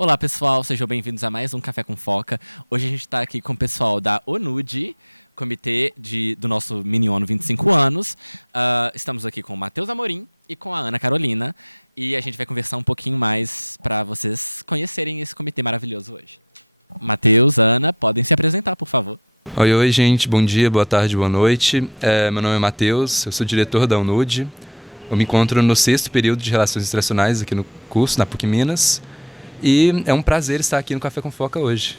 Olá, pessoal, sejam bem-vindos a mais um Café com Foca. Hoje a gente está aqui com o pessoal da ONUD, comitê do nosso Mini ONU 25 anos. Estamos aqui com o Matheus Amorim e com a Ana Carolina. E a gente vai conversar um pouquinho mais para vocês conhecerem esse comitê maravilhoso hoje. Matheus, Ana, podem se apresentar, por favor. Oi, gente. Bom dia, boa tarde, boa noite. Meu nome é Matheus, eu sou diretor da ONUD. Eu me encontro no 6º período de Relações Internacionais aqui no curso, na PUC Minas. E é um prazer estar aqui no Café com Foca hoje.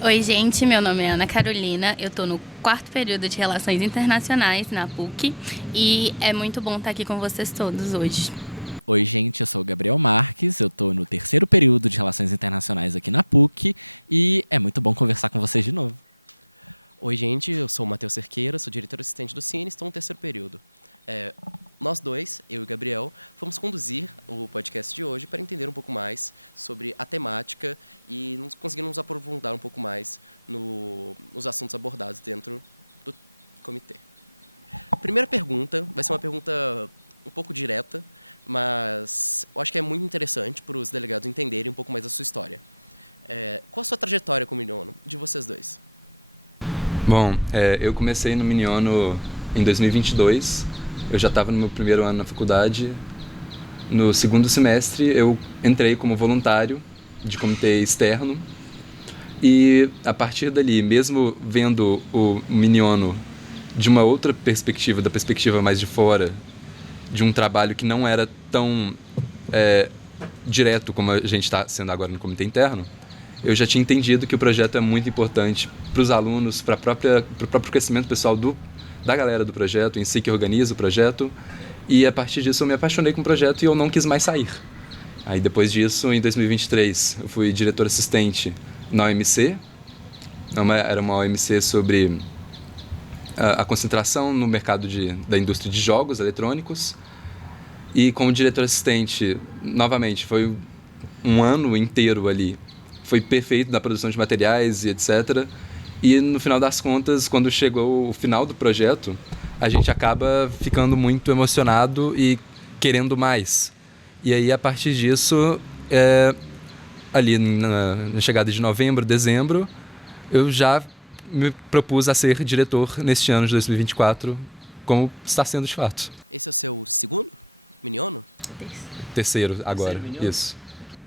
Oi, gente. Meu nome é Ana Carolina. Eu estou no 4º período de Relações Internacionais na PUC. E é muito bom estar aqui com vocês todos hoje. Oi, gente, eu sou o Gabriel Marques, eu tô no 3º período de Relações Internacionais aqui na PUC e é muito bom conversar com vocês de novo. Oi, gente, eu sou o Matheus Cerqueira, sou diretor assistente do Cine, estou no 3º período. Nós dois, eu e o Gabriel, vamos conduzir o podcast de hoje para entender um pouco mais sobre a temática e conseguir nos aprofundar um pouco mais nos assuntos abordados dentro do comitê. A primeira pergunta vai ser uma pergunta um pouco direta, mas eu acho que é muito interessante para os delegados entenderem um pouco mais da sua história. Qual a sua trajetória com o Mini ONU, de vocês dois? Bom, eu comecei no Mini ONU em 2022. Eu já estava no meu primeiro ano na faculdade. No 2º semestre, eu entrei como voluntário de comitê externo. E, a partir dali, mesmo vendo o Mini ONU de uma outra perspectiva, da perspectiva mais de fora, de um trabalho que não era tão direto como a gente está sendo agora no comitê interno, eu já tinha entendido que o projeto é muito importante para os alunos, para o próprio crescimento pessoal da galera do projeto, em si que organiza o projeto, e a partir disso eu me apaixonei com o projeto e eu não quis mais sair. Aí depois disso, em 2023, eu fui diretor assistente na OMC, era uma OMC sobre a concentração no mercado da indústria de jogos eletrônicos, e como diretor assistente, novamente, foi um ano inteiro ali, foi perfeito na produção de materiais e etc., e no final das contas, quando chegou o final do projeto, a gente acaba ficando muito emocionado e querendo mais. E aí, a partir disso, ali na chegada de novembro, dezembro, eu já me propus a ser diretor neste ano de 2024, como está sendo de fato. Esse é o seu segundo Mini ONU? Terceiro agora, Mini ONU? isso.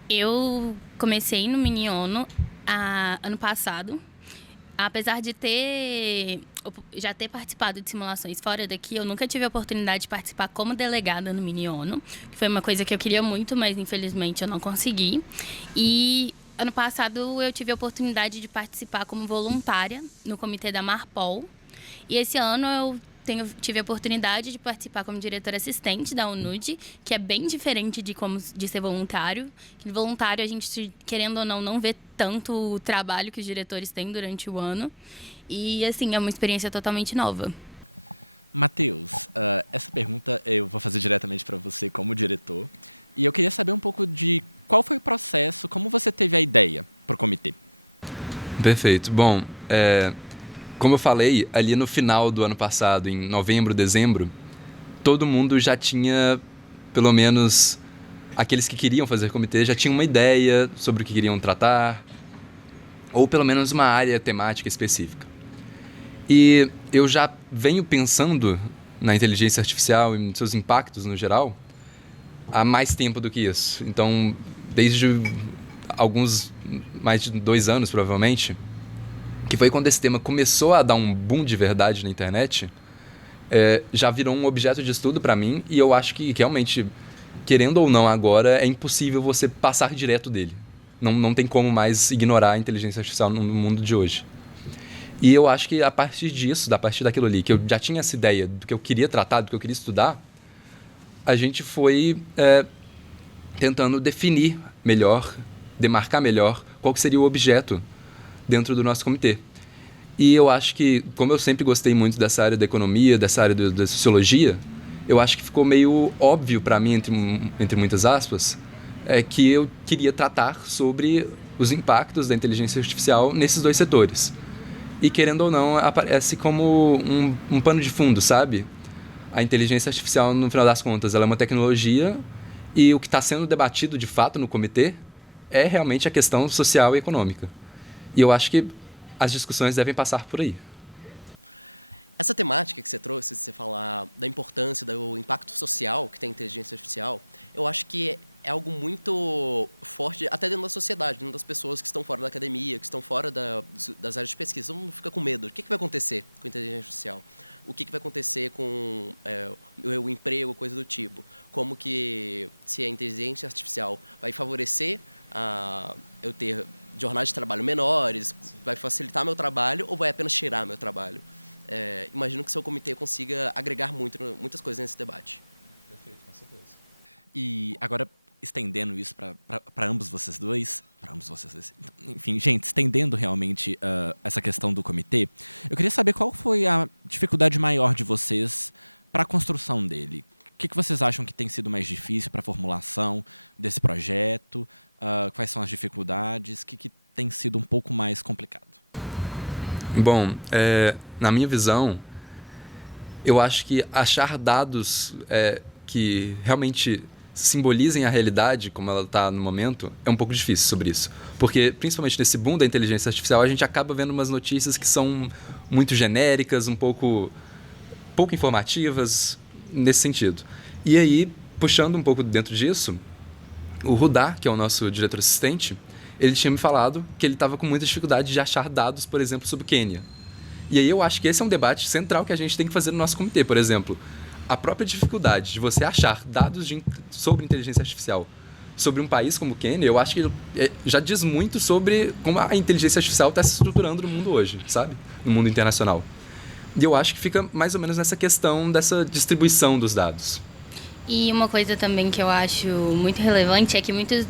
Eu comecei no Mini ONU ano passado. Apesar de já ter participado de simulações fora daqui, eu nunca tive a oportunidade de participar como delegada no Mini ONU, que foi uma coisa que eu queria muito, mas infelizmente eu não consegui. E ano passado eu tive a oportunidade de participar como voluntária no comitê da Marpol. E esse ano eu tive a oportunidade de participar como diretora assistente da ONUD, que é bem diferente de ser voluntário. Que voluntário a gente, querendo ou não vê tanto o trabalho que os diretores têm durante o ano. E, assim, é uma experiência totalmente nova. Matheus, essa pergunta eu vou fazer diretamente para você como diretor. E eu queria saber um pouco de qual foi o processo, como você teve a ideia para o comitê. Perfeito. Bom, como eu falei, ali no final do ano passado, em novembro, dezembro, todo mundo já tinha, pelo menos aqueles que queriam fazer comitê, já tinham uma ideia sobre o que queriam tratar, ou pelo menos uma área temática específica. E eu já venho pensando na inteligência artificial e nos seus impactos no geral há mais tempo do que isso. Então, desde mais de 2 anos, provavelmente, que foi quando esse tema começou a dar um boom de verdade na internet, já virou um objeto de estudo para mim, e eu acho que realmente, querendo ou não agora, é impossível você passar direto dele. Não tem como mais ignorar a inteligência artificial no mundo de hoje. E eu acho que a partir disso, a partir daquilo ali, que eu já tinha essa ideia do que eu queria tratar, do que eu queria estudar, a gente foi tentando definir melhor, demarcar melhor qual que seria o objeto dentro do nosso comitê. E eu acho que, como eu sempre gostei muito dessa área da economia, dessa área da sociologia, eu acho que ficou meio óbvio para mim, entre muitas aspas, que eu queria tratar sobre os impactos da inteligência artificial nesses 2 setores. E, querendo ou não, aparece como um pano de fundo, sabe? A inteligência artificial, no final das contas, ela é uma tecnologia, e o que está sendo debatido, de fato, no comitê é realmente a questão social e econômica. E eu acho que as discussões devem passar por aí. Essa temática que você trouxe, de você falar da importância, do impacto social que tem a inteligência artificial, eu acho que é algo muito forte, até dentro da sociedade, dentro das pessoas que estão fora da academia, que estão fora das áreas de pesquisa. Todo mundo fica com medo. O que vai acontecer com a inteligência artificial? O que vai acontecer com o emprego, coisa do tipo? Como que, se a inteligência artificial vai favorecer eu ter jornadas de trabalho menores, vai facilitar meu trabalho ou vai apenas tirar meu trabalho? Imagino que seu comitê consiga agregar muitas coisas nesse debate. Perfeito, com certeza. E agora, estendendo isso para ambos vocês dois, enfim, gente, estendendo realmente essa questão do comitê, eu queria saber qual foi a dificuldade maior de vocês para a construção dele. O que vocês acham que tem sido mais difícil para a formulação desse projeto? Quais são as dificuldades? O que tem sido um pouco mais complicado? Bom, na minha visão, eu acho que achar dados que realmente simbolizem a realidade como ela está no momento é um pouco difícil sobre isso. Porque, principalmente nesse boom da inteligência artificial, a gente acaba vendo umas notícias que são muito genéricas, um pouco informativas nesse sentido. E aí, puxando um pouco dentro disso, o Rudá, que é o nosso diretor assistente, ele tinha me falado que ele estava com muita dificuldade de achar dados, por exemplo, sobre o Quênia. E aí eu acho que esse é um debate central que a gente tem que fazer no nosso comitê. Por exemplo, a própria dificuldade de você achar dados sobre inteligência artificial sobre um país como o Quênia, eu acho que já diz muito sobre como a inteligência artificial está se estruturando no mundo hoje, sabe? No mundo internacional. E eu acho que fica mais ou menos nessa questão dessa distribuição dos dados. E uma coisa também que eu acho muito relevante é que muitos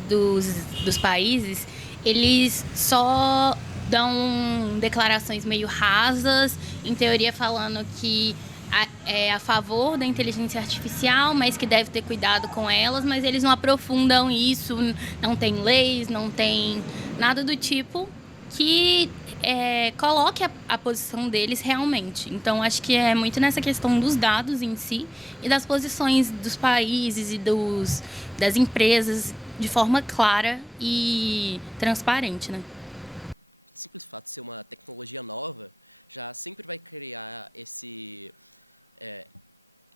dos países, eles só dão declarações meio rasas, em teoria falando que é a favor da inteligência artificial, mas que deve ter cuidado com elas, mas eles não aprofundam isso, não tem leis, não tem nada do tipo que coloque a posição deles realmente. Então, acho que é muito nessa questão dos dados em si e das posições dos países e das empresas de forma clara e transparente, né? O simples fato de ser uma tecnologia nova já sempre vai criar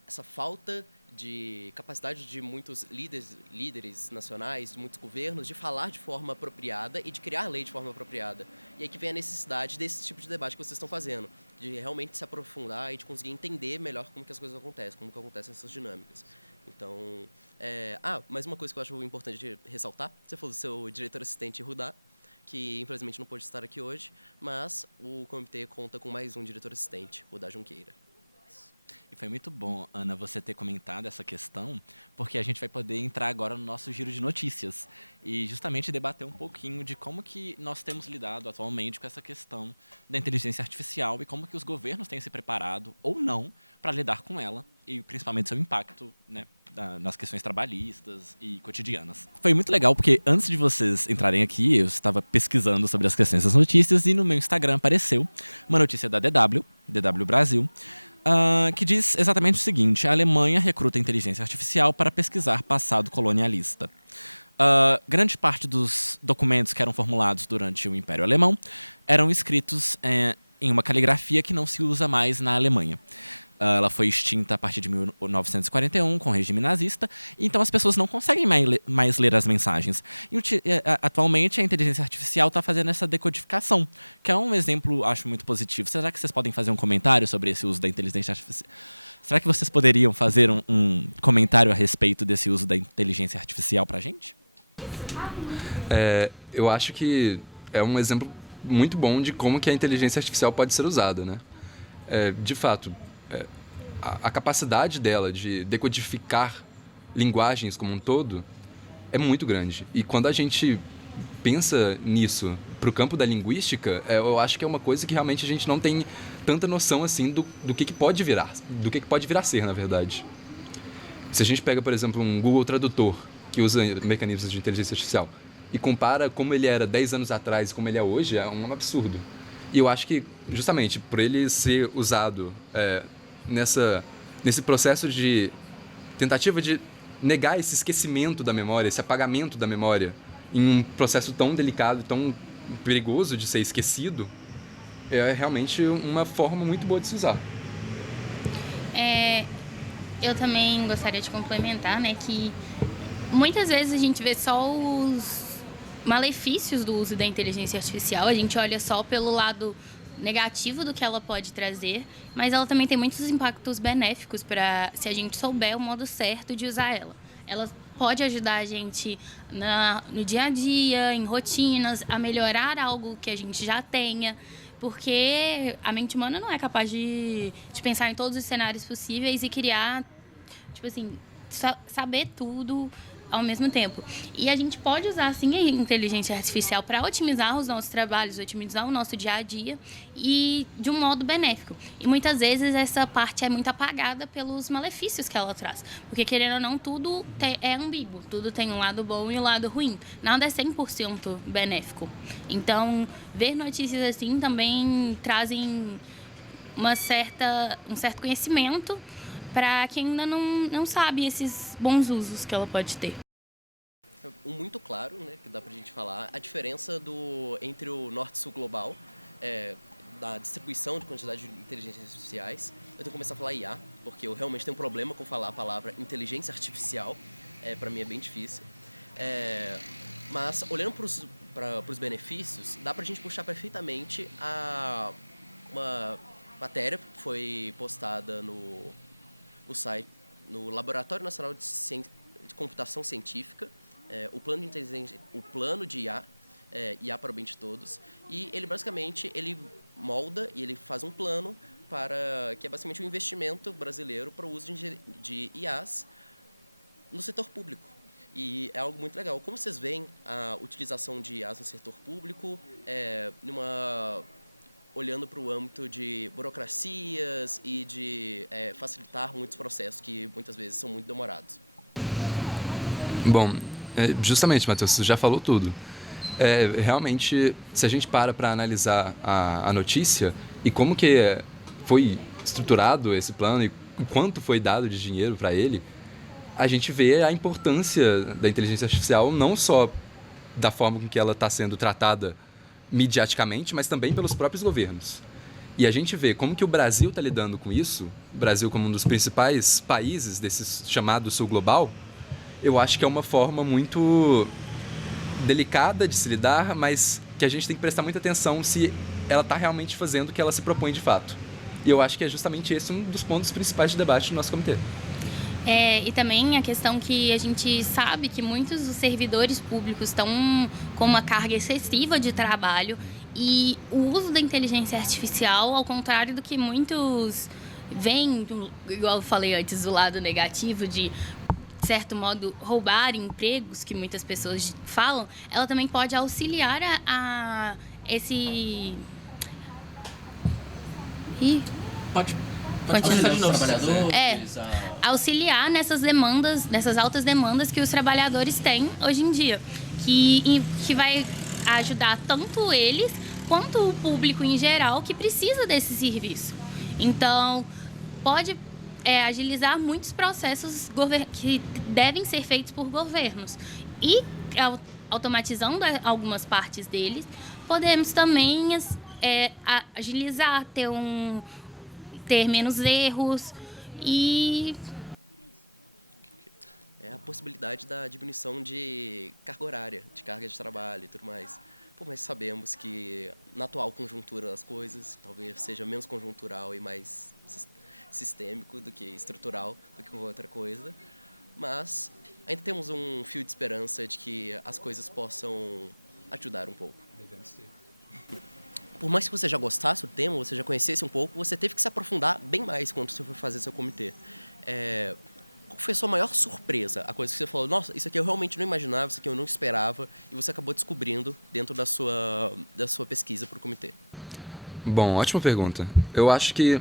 essa falta de capacidade de muitos líderes nacionais, de muitos governos, de falar de forma apropriada e de criar lei de forma apropriada. E aí que vem a necessidade desse tipo de debate que vocês estão fazendo, de realmente se aprofundar e de conseguir entender melhor como que as coisas acontecem, como que acontecem essas dinâmicas. Então, mais uma coisa que eu acho importante ressaltar, você falou do seu diretor assistente Rudá, que infelizmente não pôde estar aqui hoje, mas o comitê conta com mais um diretor assistente, Rudá Junqueira. E foi muito bom, Ana, você ter comentado essa questão, porque a gente vai poder entrar agora no nosso giro de notícias e justamente debater um pouquinho de como que nós temos lidado atualmente com essa questão da inteligência artificial e como que os governos têm se preparado ou não para lidar com ela e principalmente seu impacto, né, nas questões trabalhistas e cotidianas. Foi muito legal porque antes de vocês entrarem aqui, eu estava pesquisando sobre as questões das notícias e no meu Instagram apareceu uma notícia da DW Brasil, que diz exatamente o seguinte: a Alemanha recruta inteligência artificial para pesquisar passado colonialista. Grande parte dos documentos que eram formulados durante o Império Alemão eram escritos em uma caligrafia que não se usa mais na Alemanha. Ela foi extinta a partir de 1941, com o regime nazista, então as pessoas não conseguem mais ler as mensagens. E atualmente a inteligência artificial está fazendo essa decodificação, que é um exemplo, acho, muito positivo. Será que vocês podem fazer um comentário sobre esse uso da inteligência artificial? Será que vocês poderiam fazer um comentário a respeito desse uso da inteligência artificial para a gente? Eu acho que é um exemplo muito bom de como que a inteligência artificial pode ser usada, né? De fato, a capacidade dela de decodificar linguagens como um todo é muito grande. E quando a gente pensa nisso para o campo da linguística, eu acho que é uma coisa que realmente a gente não tem tanta noção assim do que pode virar, do que pode vir a ser, na verdade. Se a gente pega, por exemplo, um Google Tradutor, que usa mecanismos de inteligência artificial, e compara como ele era 10 anos atrás e como ele é hoje, é um absurdo. E eu acho que, justamente, por ele ser usado nesse processo de tentativa de negar esse esquecimento da memória, esse apagamento da memória em um processo tão delicado, tão perigoso de ser esquecido, é realmente uma forma muito boa de se usar. Eu também gostaria de complementar, né, que muitas vezes a gente vê só os malefícios do uso da inteligência artificial, a gente olha só pelo lado negativo do que ela pode trazer, mas ela também tem muitos impactos benéficos se a gente souber o modo certo de usar ela. Ela pode ajudar a gente no dia a dia, em rotinas, a melhorar algo que a gente já tenha, porque a mente humana não é capaz de pensar em todos os cenários possíveis e criar, tipo assim, saber tudo ao mesmo tempo. E a gente pode usar, sim, a inteligência artificial para otimizar os nossos trabalhos, otimizar o nosso dia a dia e de um modo benéfico. E muitas vezes essa parte é muito apagada pelos malefícios que ela traz. Porque, querendo ou não, tudo é ambíguo. Tudo tem um lado bom e um lado ruim. Nada é 100% benéfico. Então, ver notícias assim também trazem um certo conhecimento para quem ainda não sabe esses bons usos que ela pode ter. Muito claro, né, que dá pra gente falar, a diferença entre o norte-sul global, da distribuição de quantidade de inteligências artificiais. Eu tenho que começar a falar IA, porque eu realmente tenho um problema com falar a palavra inteligência artificial. Pra mim é bem difícil. Mas, olhando para os benefícios, dá pra gente puxar perfeitamente uma matéria que foi postada no site, no Laboratório Nacional de Computação Científica, o plano de IA, IA para o bem de todos, e ele basicamente molda e ele faz um plano que é basicamente um investimento brasileiro para o uso de IAs no setor público. E é algo muito legal. Como vocês veem a utilização de IAs no setor público, olhando para o âmbito de burocracias e de facilitar muitos processos que muitas vezes são muito demorados? Bom, justamente, Matheus, você já falou tudo. Realmente, se a gente para analisar a notícia e como que foi estruturado esse plano e quanto foi dado de dinheiro para ele, a gente vê a importância da inteligência artificial não só da forma com que ela está sendo tratada mediaticamente, mas também pelos próprios governos. E a gente vê como que o Brasil está lidando com isso, o Brasil como um dos principais países desse chamado Sul Global. Eu acho que é uma forma muito delicada de se lidar, mas que a gente tem que prestar muita atenção se ela está realmente fazendo o que ela se propõe de fato. E eu acho que é justamente esse um dos pontos principais de debate do nosso comitê. E também a questão que a gente sabe que muitos dos servidores públicos estão com uma carga excessiva de trabalho e o uso da inteligência artificial, ao contrário do que muitos veem, igual eu falei antes, do lado negativo de certo modo, roubar empregos, que muitas pessoas falam, ela também pode auxiliar a esse... Pode continuar de novo. Auxiliar nessas demandas, nessas altas demandas que os trabalhadores têm hoje em dia, que vai ajudar tanto eles quanto o público em geral que precisa desse serviço. Então, pode agilizar muitos processos que devem ser feitos por governos. E, automatizando algumas partes deles, podemos também agilizar, ter menos erros e... A possibilidade da diminuição de carga horária, de carga de trabalho e tudo mais. Mas sabemos que na atual conjuntura das coisas, talvez seja menos conjuntural e mais sistêmico do que estrutural, do que qualquer outra coisa. Mas ainda temos um fio de esperança de que as coisas possam ajudar um pouco. Devemos ter. Por mais que você já gostasse do tema, você já conhecesse um pouco, você teve que se aprofundar bem mais quando você foi fazer seu comitê. Qual foi a sua maior surpresa? A coisa que você falou, nossa, isso aqui eu realmente não imaginava, isso aqui eu não esperava, e você acabou descobrindo dentro da sua pesquisa para o comitê? Bom, ótima pergunta. Eu acho que,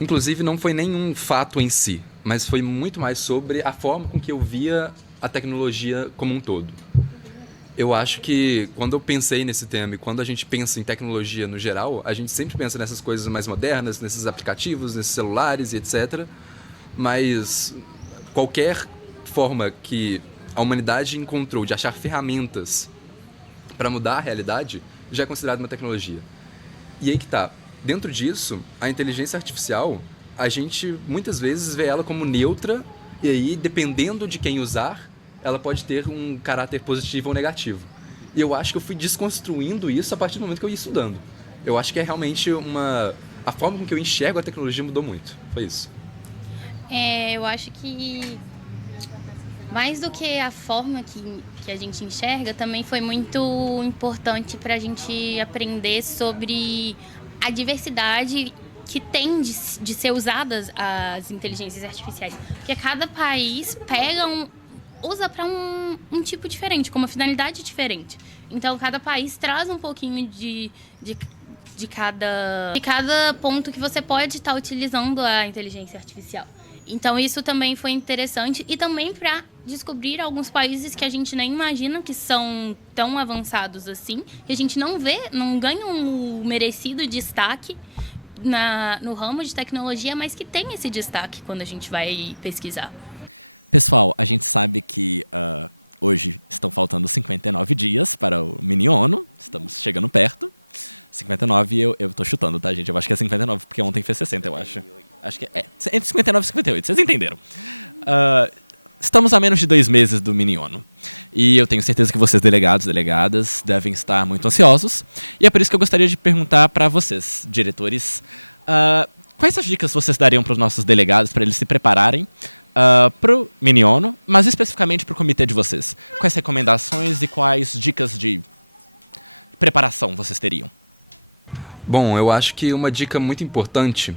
inclusive, não foi nenhum fato em si, mas foi muito mais sobre a forma com que eu via a tecnologia como um todo. Eu acho que quando eu pensei nesse tema e quando a gente pensa em tecnologia no geral, a gente sempre pensa nessas coisas mais modernas, nesses aplicativos, nesses celulares e etc. Mas qualquer forma que a humanidade encontrou de achar ferramentas para mudar a realidade, já é considerado uma tecnologia. E aí que tá. Dentro disso, a inteligência artificial, a gente muitas vezes vê ela como neutra, e aí, dependendo de quem usar, ela pode ter um caráter positivo ou negativo. E eu acho que eu fui desconstruindo isso a partir do momento que eu ia estudando. Eu acho que é realmente a forma com que eu enxergo a tecnologia mudou muito. Foi isso. Eu acho que mais do que a forma que a gente enxerga, também foi muito importante para a gente aprender sobre a diversidade que tem de ser usadas as inteligências artificiais. Porque cada país usa para um tipo diferente, com uma finalidade diferente. Então, cada país traz um pouquinho de cada ponto que você pode estar utilizando a inteligência artificial. Então, isso também foi interessante. E também para descobrir alguns países que a gente nem imagina que são tão avançados assim, que a gente não vê, não ganha um merecido destaque no ramo de tecnologia, mas que tem esse destaque quando a gente vai pesquisar. Pessoal, a gente sabe que hoje estão faltando 59 dias para o Mini ONU. Estamos chegando perto. 59 eu tô chutando, tá, gente? Eu acho que é 59, porque ontem fez 60, eu acho. Acho que é entre 59 e 58, vocês entenderam. Estamos a menos de 2 meses do Mini ONU. E eu tenho certeza que vocês, delegados, delegadas, devem estar muito ansiosos. E é por isso que eu gostaria de perguntar para vocês, diretores, quais as dicas vocês dariam para os nossos delegados, para eles se prepararem para o Mini ONU, mas especificamente para o comitê de vocês? Quais recomendações e quais dicas de preparação vocês teriam? Bom, eu acho que uma dica muito importante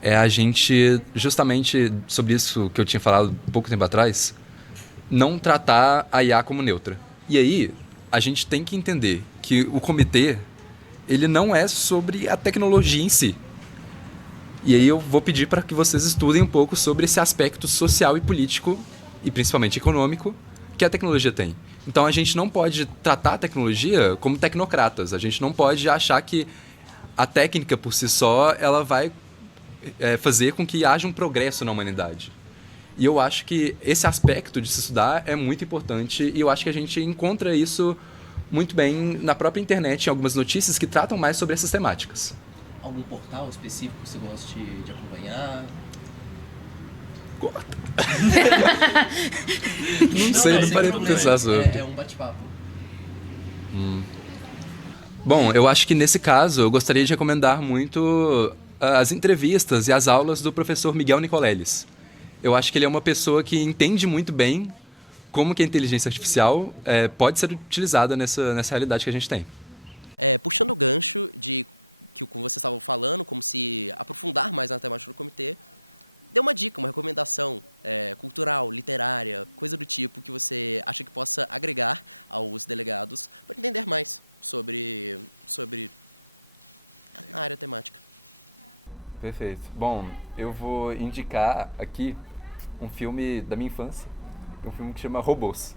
é a gente, justamente sobre isso que eu tinha falado pouco tempo atrás, não tratar a IA como neutra. E aí, a gente tem que entender que o comitê, ele não é sobre a tecnologia em si. E aí eu vou pedir para que vocês estudem um pouco sobre esse aspecto social e político, e principalmente econômico, que a tecnologia tem. Então a gente não pode tratar a tecnologia como tecnocratas. A gente não pode achar que a técnica por si só ela vai fazer com que haja um progresso na humanidade. E eu acho que esse aspecto de se estudar é muito importante e eu acho que a gente encontra isso muito bem na própria internet, em algumas notícias que tratam mais sobre essas temáticas. Algum portal específico que você goste de acompanhar? Não sei, não parei pra pensar sobre. É um bate-papo. Bom, eu acho que nesse caso eu gostaria de recomendar muito as entrevistas e as aulas do professor Miguel Nicoleles. Eu acho que ele é uma pessoa que entende muito bem como que a inteligência artificial pode ser utilizada nessa realidade que a gente tem. Puxando o gancho de que como vocês estavam falando, como se aprofundar mais na temática do comitê, dê uma dica, uma recomendação cultural, literária, coisa do tipo que você acha que possa agregar aos delegados para entender mais sobre a área temática. Perfeito. Bom, eu vou indicar aqui um filme da minha infância, um filme que chama Robôs.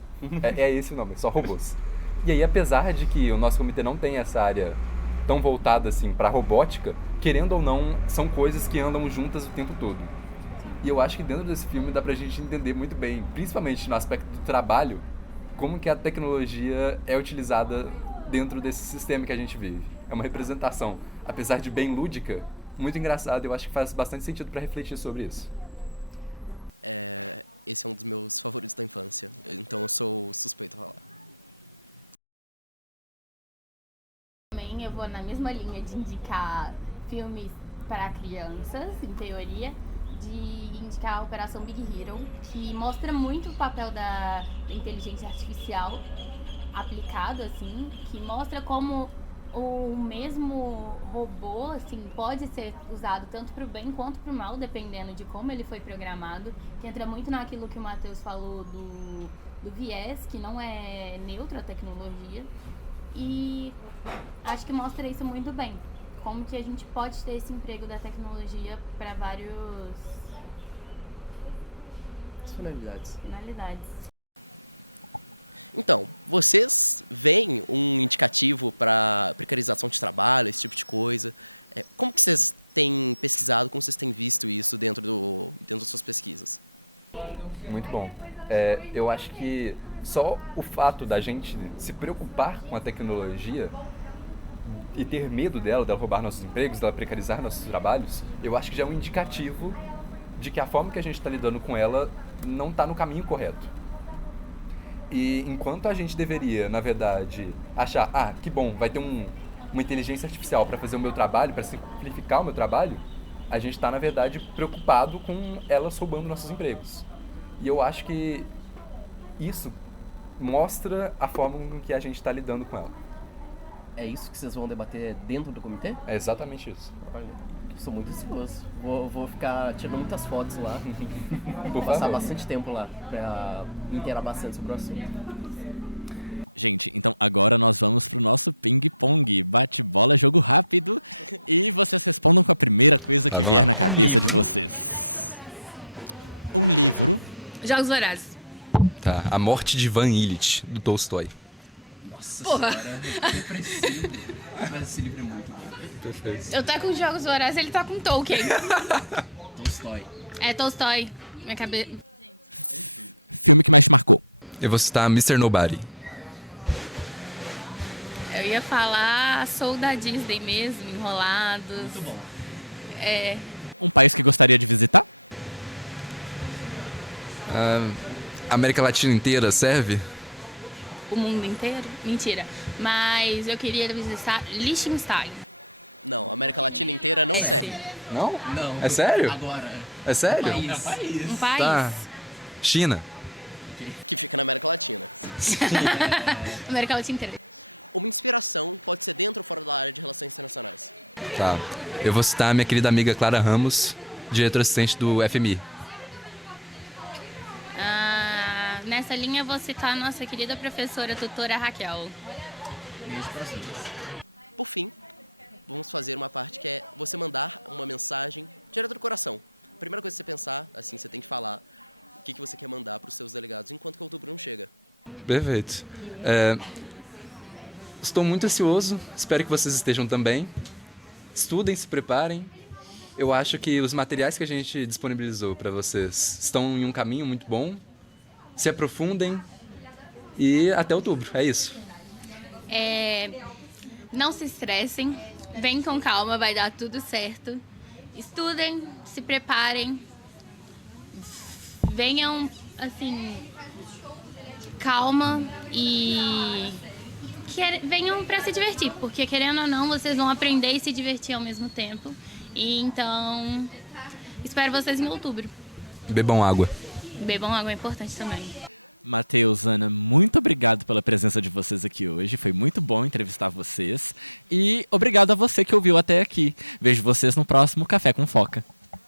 É esse o nome, só Robôs. E aí, apesar de que o nosso comitê não tem essa área tão voltada assim para robótica, querendo ou não, são coisas que andam juntas o tempo todo. E eu acho que dentro desse filme dá pra gente entender muito bem, principalmente no aspecto do trabalho, como que a tecnologia é utilizada dentro desse sistema que a gente vive. É uma representação, apesar de bem lúdica, muito engraçada. Eu acho que faz bastante sentido para refletir sobre isso. Esse é um dos meus favoritos da infância, então eu sou suspeito a falar. Também eu vou na mesma linha de indicar filmes para crianças, em teoria, de indicar a Operação Big Hero, que mostra muito o papel da inteligência artificial aplicado, assim, que mostra como o mesmo robô, assim, pode ser usado tanto para o bem quanto para o mal, dependendo de como ele foi programado, que entra muito naquilo que o Matheus falou do viés, que não é neutro a tecnologia, e acho que mostra isso muito bem, como que a gente pode ter esse emprego da tecnologia para várias finalidades. Então, vocês veem um indicativo para precarização de trabalho, esse tipo de coisa? Como que vocês têm pesquisado, como vocês têm visto isso dentro das suas pesquisas? Muito bom. eu acho que só o fato da gente se preocupar com a tecnologia e ter medo dela roubar nossos empregos, dela precarizar nossos trabalhos, eu acho que já é um indicativo de que a forma que a gente está lidando com ela não está no caminho correto. E enquanto a gente deveria, na verdade, achar, que bom, vai ter uma inteligência artificial para fazer o meu trabalho, para simplificar o meu trabalho, a gente está, na verdade, preocupado com elas roubando nossos empregos. E eu acho que isso mostra a forma com que a gente está lidando com ela. É isso que vocês vão debater dentro do comitê? É exatamente isso. Olha, sou muito ansioso. Vou ficar tirando muitas fotos lá. Por Passar favor. bastante tempo lá pra me inteirar bastante sobre o assunto. Gente, então agora nós vamos pro nosso ping-pong, bate-bola, jogo rápido. E vocês respondam com a primeira coisa que vamos vier lá. na cabeça de vocês. Um livro. Jogos Vorazes. Tá, A Morte de Ivan Illich, do Tolstói. Porra. Mas esse livro é muito bom. Perfeito. Eu tô com Jogos Vorazes, ele tá com Tolkien. Tolstói. É Tolstói. Minha cabeça... Filme que mais te marcou. Eu vou citar Mr. Nobody. Eu ia falar Sou da Disney mesmo, Enrolados. Muito bom. Um país que gostaria de visitar. América Latina inteira serve? O mundo inteiro? Mentira. Mas eu queria visitar Liechtenstein. Não, América Latina inteira não serve. Não? Não. É sério? Agora. É sério? Um país? Tá. China. Que fica na América Latina. América Latina inteira. Uma inspiração pode ser dentro ou fora da área de relações internacionais. Tá. Eu vou citar a minha querida amiga Clara Ramos, diretora assistente do FMI. Nessa linha eu vou citar a nossa querida professora tutora Raquel. Por fim, vamos fazer uma parte que é você mandar uma mensagem direto do coração. A primeira coisa que você pensar, assim, você tem que falar o que você quer mandar para os seus delegados enquanto que outubro não chega. Perfeito. Estou muito ansioso, espero que vocês estejam também. Estudem, se preparem. Eu acho que os materiais que a gente disponibilizou para vocês estão em um caminho muito bom. Se aprofundem e até outubro, é isso. Não se estressem, vem com calma, vai dar tudo certo. Estudem, se preparem, venham, assim, calma e venham para se divertir, porque querendo ou não, vocês vão aprender e se divertir ao mesmo tempo. E então, espero vocês em outubro. Bebam água. Bebam água, é importante também. Matheus, Ana, muito obrigado pela presença de vocês aqui hoje. Foi muito bom entrevistar vocês. E obrigado a você que ouviu até aqui. Vejo vocês no próximo Café com Foca.